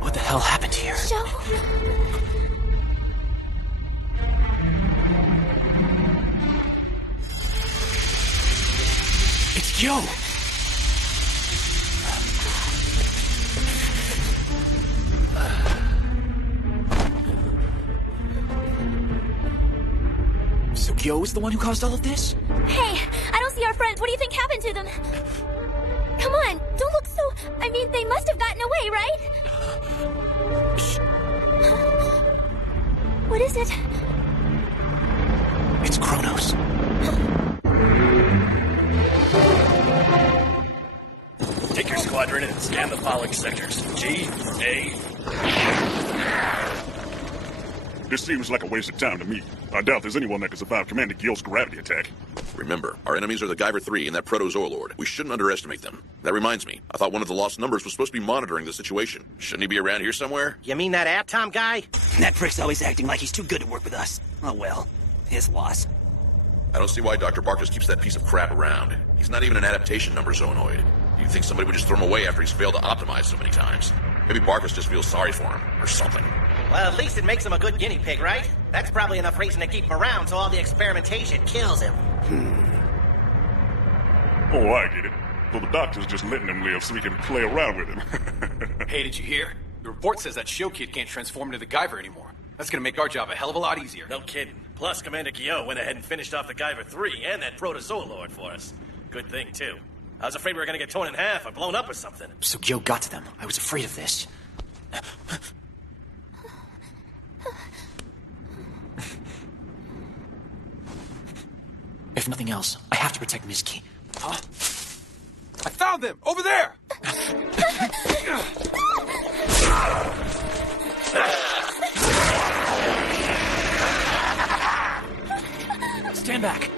What the hell happened here? It's Yo! So Gyo is the one who caused all of this? Hey, I don't see our friends. What do you think happened to them? Come on, don't look so... I mean, they must have gotten away, right? Shh. What is it? It's Kronos. Take your squadron and scan the following sectors. G, A... This seems like a waste of time to me. I doubt there's anyone that can survive Commander Gil's gravity attack. Remember, our enemies are the Guyver 3 and that Protozoa We shouldn't underestimate them. That reminds me, I thought one of the lost numbers was supposed to be monitoring the situation. Shouldn't he be around here somewhere? You mean that Atom guy? That prick's always acting like he's too good to work with us. Oh well, his loss. I don't see why Dr. Barkus keeps that piece of crap around. He's not even an adaptation number zoonoid. You'd think somebody would just throw him away after he's failed to optimize so many times. Maybe Barkus just feels sorry for him, or something. Well, at least it makes him a good guinea pig, right? That's probably enough reason to keep him around so all the experimentation kills him. Oh, I get it. So the doctor's just letting him live so he can play around with him. Hey, did you hear? The report says that show kid can't transform into the Guyver anymore. That's gonna make our job a hell of a lot easier. No kidding. Plus, Commander Gyo went ahead and finished off the Guyver 3 and that Protozoa for us. Good thing, too. I was afraid we were gonna get torn in half or blown up or something. So Gyo got to them. I was afraid of this. If nothing else, I have to protect Mizuki. Huh? I found them! Over there! Stand back.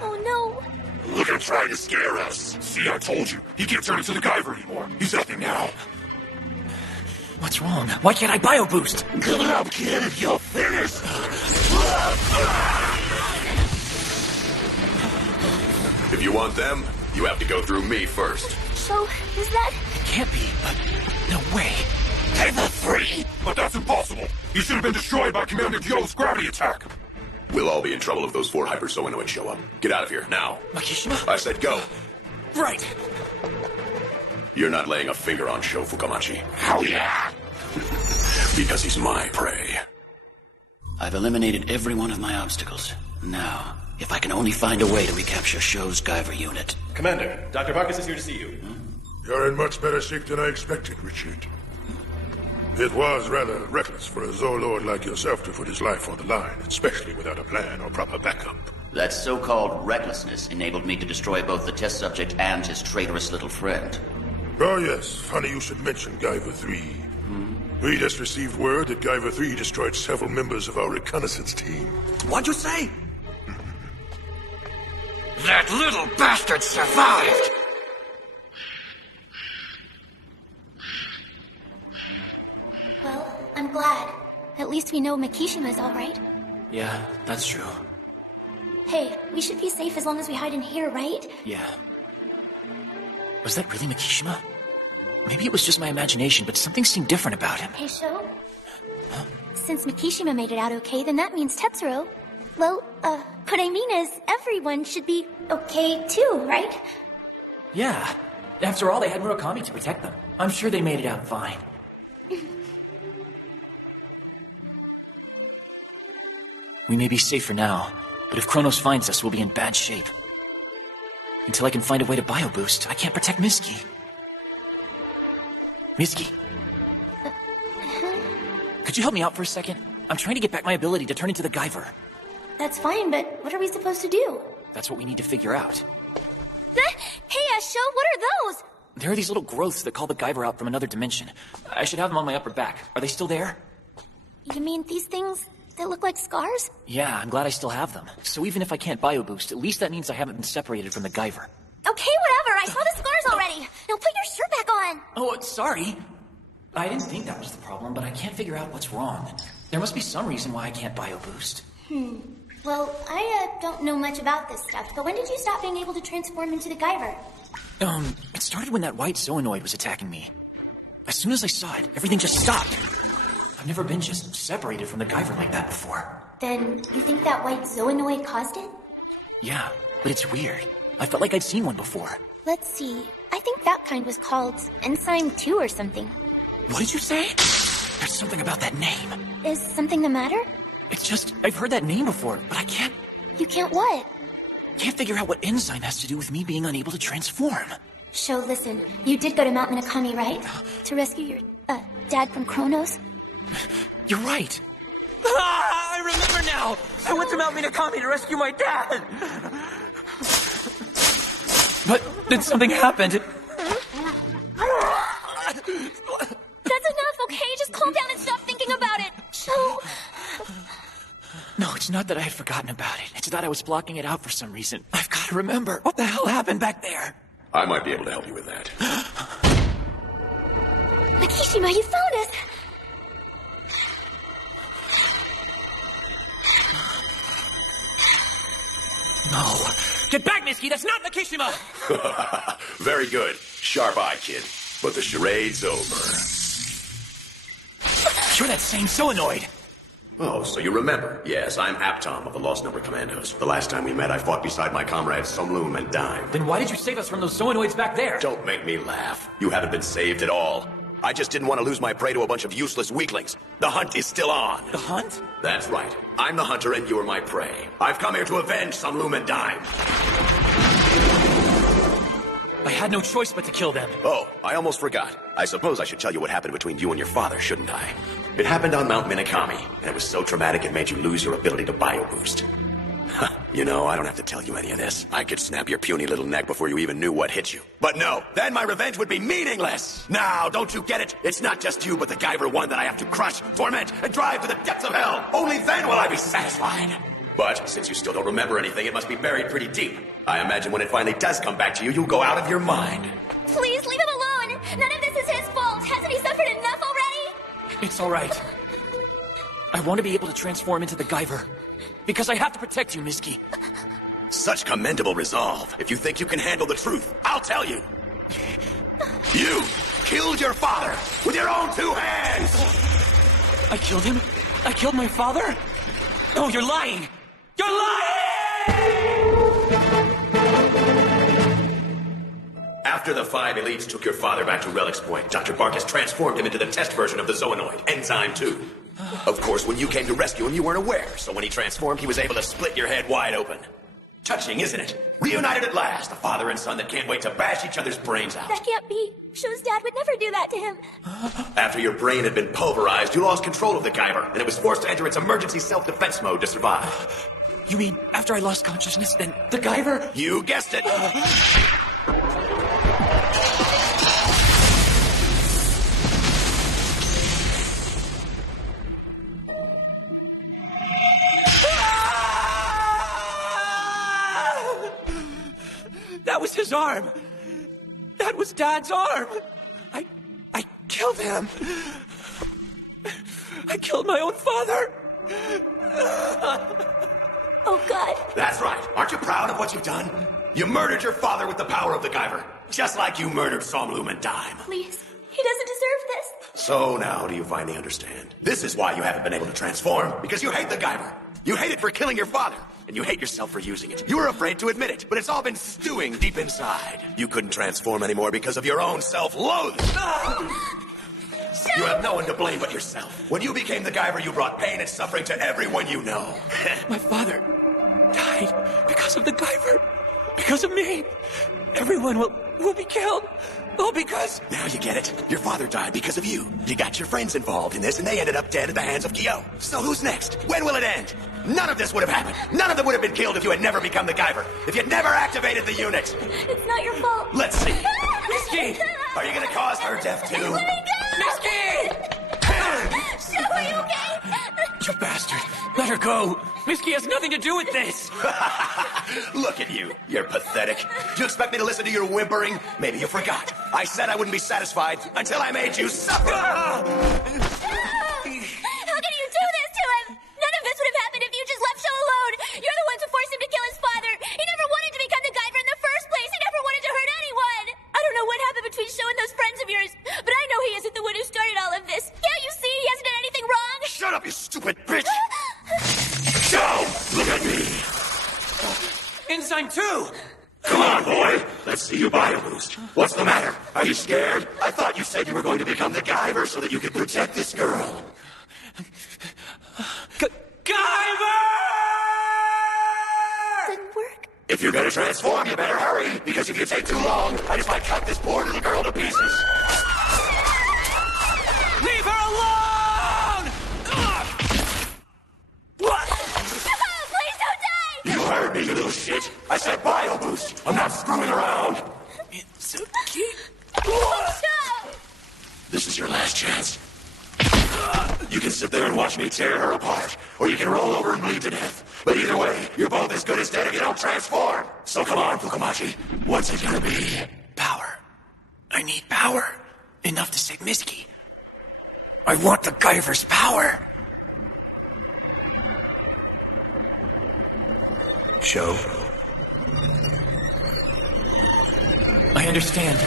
Oh no! Look at him trying to scare us. See, I told you. He can't turn into the Guyver anymore. He's nothing now. What's wrong? Why can't I BioBoost? Give it up, kid. You're finished. If you want them, you have to go through me first. So, is that... It can't be, but... No way. Guyver 3! But that's impossible. He should have been destroyed by Commander Gyo's gravity attack. We'll all be in trouble if those 4 hyperzoanoids show up. Get out of here, now. Makishima? I said go. Right. You're not laying a finger on Sho Fukamachi. Hell yeah! Because he's my prey. I've eliminated every one of my obstacles. Now, if I can only find a way to recapture Sho's Guyver unit. Commander, Dr. Barkus is here to see you. You're in much better shape than I expected, Richard. It was rather reckless for a Zoolord like yourself to put his life on the line, especially without a plan or proper backup. That so-called recklessness enabled me to destroy both the test subject and his traitorous little friend. Oh yes, funny you should mention Guyver 3. We just received word that Guyver 3 destroyed several members of our reconnaissance team. What'd you say? That little bastard survived! Well, I'm glad. At least we know Makishima's alright. Yeah, that's true. Hey, we should be safe as long as we hide in here, right? Yeah. Was that really Makishima? Maybe it was just my imagination, but something seemed different about him. Hey, Sho? Since Makishima made it out okay, then that means Tetsuro. Well, what I mean is, everyone should be okay too, right? Yeah. After all, they had Murakami to protect them. I'm sure they made it out fine. We may be safe for now, but if Kronos finds us, we'll be in bad shape. Until I can find a way to BioBoost, I can't protect Mizuki. Mizuki. Could you help me out for a second? I'm trying to get back my ability to turn into the Guyver. That's fine, but what are we supposed to do? That's what we need to figure out. Hey, Sho, what are those? There are these little growths that call the Guyver out from another dimension. I should have them on my upper back. Are they still there? You mean these things that look like scars? Yeah, I'm glad I still have them. So even if I can't BioBoost, at least that means I haven't been separated from the Guyver. Okay, whatever. I saw the scars already. Now put your shirt back on. Oh, sorry. I didn't think that was the problem, but I can't figure out what's wrong. There must be some reason why I can't BioBoost. Well, I don't know much about this stuff, but when did you stop being able to transform into the Guyver? It started when that white Zoonoid was attacking me. As soon as I saw it, everything just stopped. I've never been just separated from the Guyver like that before. Then you think that white Zoonoid caused it? Yeah, but it's weird. I felt like I'd seen one before. Let's see. I think that kind was called Enzyme 2 or something. What did you say? There's something about that name. Is something the matter? It's just, I've heard that name before, but I can't You can't what? figure out what enzyme has to do with me being unable to transform. Sho, listen. You did go to Mount Minakami, right? To rescue your, dad from Kronos? You're right. I remember now! I went to Mount Minakami to rescue my dad! But then something happened. That's enough, okay? Just calm down and stop thinking about it. Sho. No, it's not that I had forgotten about it. It's that I was blocking it out for some reason. I've got to remember. What the hell happened back there? I might be able to help you with that. Makishima, you found us! No. Get back, Mitsuki! That's not Makishima! Very good. Sharp eye, kid. But the charade's over. You're that same Zoonoid! Oh, so you remember. Yes, I'm Aptom of the Lost Number Commandos. The last time we met, I fought beside my comrades Somloom and Dime. Then why did you save us from those Zoonoids back there? Don't make me laugh. You haven't been saved at all. I just didn't want to lose my prey to a bunch of useless weaklings. The hunt is still on. The hunt? That's right. I'm the hunter and you're my prey. I've come here to avenge Somloom and Dime. I had no choice but to kill them. Oh, I almost forgot. I suppose I should tell you what happened between you and your father, shouldn't I? It happened on Mount Minakami, and it was so traumatic it made you lose your ability to BioBoost. You know, I don't have to tell you any of this. I could snap your puny little neck before you even knew what hit you. But no, then my revenge would be meaningless. Now, don't you get it? It's not just you, but the Guyver one that I have to crush, torment, and drive to the depths of hell. Only then will I be satisfied. But since you still don't remember anything, it must be buried pretty deep. I imagine when it finally does come back to you, you'll go out of your mind. Please leave him alone! None of this is his fault! Hasn't he suffered enough already? It's all right. I want to be able to transform into the Guyver. Because I have to protect you, Mitsuki. Such commendable resolve. If you think you can handle the truth, I'll tell you. You killed your father with your own 2 hands! I killed him? I killed my father? No, you're lying! You're lying! After the 5 elites took your father back to Relic's Point, Dr. Barkus transformed him into the test version of the Zoonoid, Enzyme 2. Of course, when you came to rescue him, you weren't aware, so when he transformed, he was able to split your head wide open. Touching, isn't it? Reunited at last, a father and son that can't wait to bash each other's brains out. That can't be. Sho's dad would never do that to him. After your brain had been pulverized, you lost control of the Guyver, and it was forced to enter its emergency self-defense mode to survive. You mean, after I lost consciousness, then the Guyver? You guessed it! That was his arm! That was Dad's arm! I killed him! I killed my own father! Oh, God. That's right. Aren't you proud of what you've done? You murdered your father with the power of the Guyver, just like you murdered Somloom and Dime. Please. He doesn't deserve this. So now do you finally understand? This is why you haven't been able to transform, because you hate the Guyver. You hate it for killing your father, and you hate yourself for using it. You were afraid to admit it, but it's all been stewing deep inside. You couldn't transform anymore because of your own self-loathing. You have no one to blame but yourself. When you became the Guyver, you brought pain and suffering to everyone you know. My father died because of the Guyver. Because of me. Everyone will be killed. All because... Now you get it. Your father died because of you. You got your friends involved in this, and they ended up dead at the hands of Kyo. So who's next? When will it end? None of this would have happened. None of them would have been killed if you had never become the Guyver. If you'd never activated the unit. It's not your fault. Let's see. Misky! Are you gonna cause her death too? Let me go! Misky! Sho, are you okay? You bastard! Let her go! Misky has nothing to do with this! Look at you. You're pathetic. Do you expect me to listen to your whimpering? Maybe you forgot. I said I wouldn't be satisfied until I made you suffer. How can you do this to him? None of this would have happened if you just left Sho alone. You're the ones who forced him to kill his father. He never wanted to become the Guyver in the first place. He never wanted to hurt anyone. I don't know what happened between Sho and those friends of yours, but I know he isn't the one who started all of this. Can't you see he hasn't done anything wrong? Shut up, you stupid bitch! Sho! Look at me! Enzyme 2! Come on, boy! Let's see you BioBoost. What's the matter? Are you scared? I thought you said you were going to become the Guyver so that you could protect this girl. Guyver! Didn't work. If you're gonna transform, you better hurry, because if you take too long, I just might cut this poor little girl to pieces. Leave her alone! What? Please don't die! You heard me, you little shit. I said BioBoost. I'm not screwing around. It's okay. Sho! This is your last chance. You can sit there and watch me tear her apart, or you can roll over and bleed to death. But either way, you're both as good as dead if you don't transform. So come on, Fukamachi. What's it gonna be? Power. I need power. Enough to save Misky. I want the Guyver's power. Sho. I understand.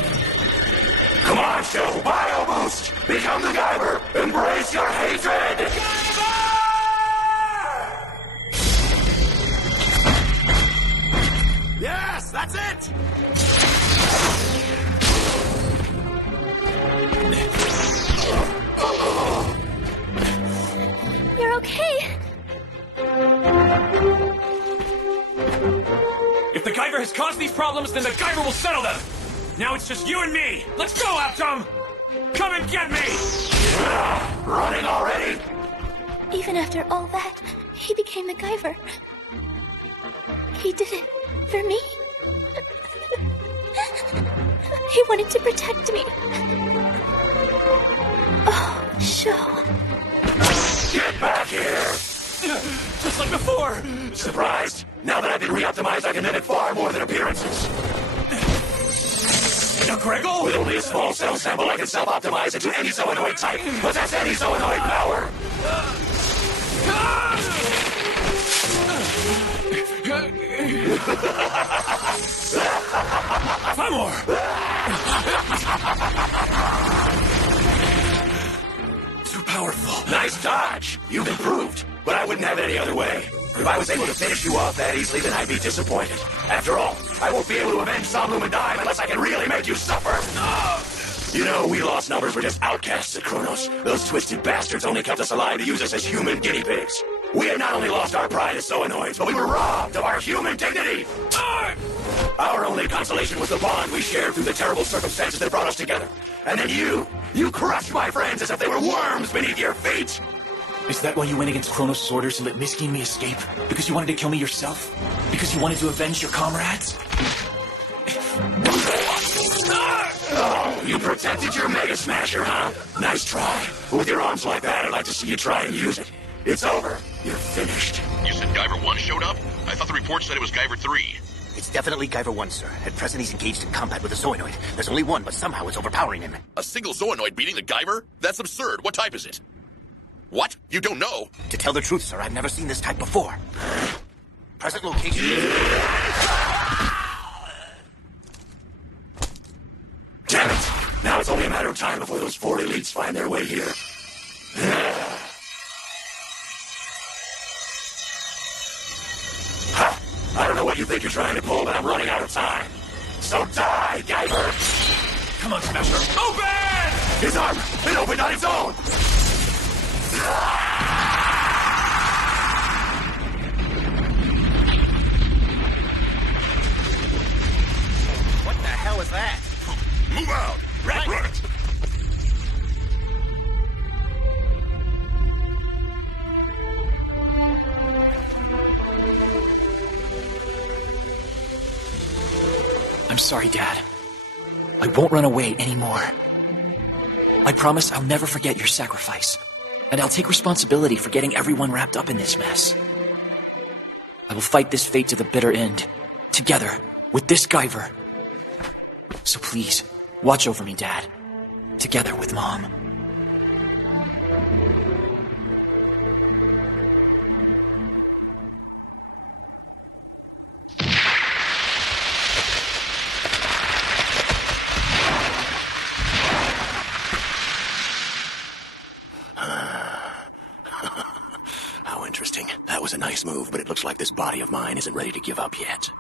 Come on, Sho. BioBoost. Become the Guyver. Embrace your hatred. Yes, that's it. You're okay. If the Guyver has caused these problems, then the Guyver will settle them. Now it's just you and me. Let's go, Aptom. Come and get me. Running already? Even after all that, he became the Guyver. He did it for me. He wanted to protect me. Oh, Sho. Get back here. Just like before. Surprised? Now that I've been re-optimized, I can mimic far more than appearances. Greggle? With only a small cell sample, I can self-optimize into any zoonoid type. But that's any zoonoid power. 5 more. Too powerful. Nice dodge. You've improved. But I wouldn't have it any other way. If I was able to finish you off that easily, then I'd be disappointed. After all, I won't be able to avenge Somnum and Dime unless I can really make you suffer. You know, we lost numbers were just outcasts at Kronos. Those twisted bastards only kept us alive to use us as human guinea pigs. We had not only lost our pride as zoonoids, but we were robbed of our human dignity. Our only consolation was the bond we shared through the terrible circumstances that brought us together. And then you crushed my friends as if they were worms beneath your feet. Is that why you went against Kronos' orders and let Misky and me escape? Because you wanted to kill me yourself? Because you wanted to avenge your comrades? Oh, you protected your Mega Smasher, huh? Nice try. But with your arms like that, I'd like to see you try and use it. It's over. You're finished. You said Guyver 1 showed up? I thought the report said it was Guyver 3. It's definitely Guyver 1, sir. At present, he's engaged in combat with a zoonoid. There's only one, but somehow it's overpowering him. A single zoonoid beating the Guyver? That's absurd. What type is it? What? You don't know? To tell the truth, sir, I've never seen this type before. Present location is... Damn it! Now it's only a matter of time before those 4 elites find their way here. Ha! I don't know what you think you're trying to pull, but I'm running out of time. So die, Guyver! Come on, Smasher. Open! His arm! It opened on its own! What the hell was that? Move out! Right. sorry, Dad. I won't run away anymore. I promise I'll never forget your sacrifice. And I'll take responsibility for getting everyone wrapped up in this mess. I will fight this fate to the bitter end. Together, with this Guyver. So please, watch over me, Dad. Together with Mom. How interesting. That was a nice move, but it looks like this body of mine isn't ready to give up yet.